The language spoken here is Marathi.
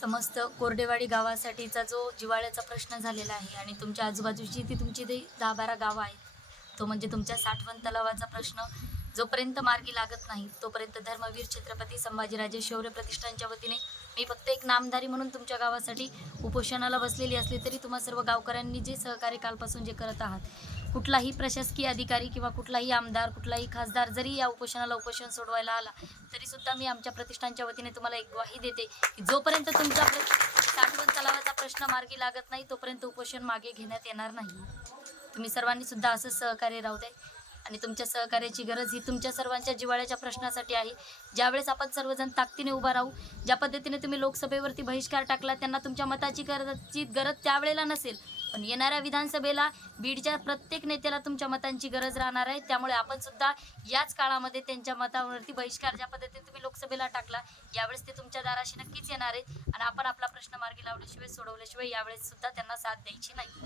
समस्त कोरडेवाडी गावासाठीचा जो जिव्हाळ्याचा प्रश्न झालेला आहे आणि तुमच्या आजूबाजूची ती तुमची ते 10-12 गावं आहेत. तो म्हणजे तुमच्या साठवण तलावाचा प्रश्न जोपर्यंत मार्गी लागत नाही, तोपर्यंत धर्मवीर छत्रपती संभाजीराजे शौर्य प्रतिष्ठानच्या वतीने मी फक्त एक नामधारी म्हणून तुमच्या गावासाठी उपोषणाला बसलेली असली तरी तुम्हा सर्व गावकऱ्यांनी जे सहकार्य कालपासून जे करत आहात, कुठलाही प्रशासकीय अधिकारी किंवा कुठलाही आमदार, कुठलाही खासदार जरी या उपोषण सोडवायला आला, तरीसुद्धा मी आमच्या प्रतिष्ठानच्या वतीने तुम्हाला एक ग्वाही देते, की जोपर्यंत तुमचा साठवण तलावाचा प्रश्न मार्गी लागत नाही, तोपर्यंत उपोषण मागे घेण्यात येणार नाही. तुम्ही सर्वांनी सुद्धा असंच सहकार्य राहू द्या आणि तुमच्या सहकार्याची गरज ही तुमच्या सर्वांच्या जिव्हाळ्याच्या प्रश्नासाठी आहे. ज्यावेळेस आपण सर्वजण ताकदीने उभा राहू, ज्या पद्धतीने तुम्ही लोकसभेवरती बहिष्कार टाकला, त्यांना तुमच्या मताची गरज त्यावेळेला नसेल, पण येणाऱ्या विधानसभेला बीडच्या प्रत्येक नेत्याला तुमच्या मतांची गरज राहणार आहे. त्यामुळे आपण सुद्धा याच काळामध्ये त्यांच्या मतावरती बहिष्कार ज्या पद्धतीने तुम्ही लोकसभेला टाकला, यावेळेस ते तुमच्या दाराशी नक्कीच येणार आहेत आणि आपण आपला प्रश्न मार्गी लावल्याशिवाय सोडवल्याशिवाय यावेळेस सुद्धा त्यांना साथ द्यायची नाही.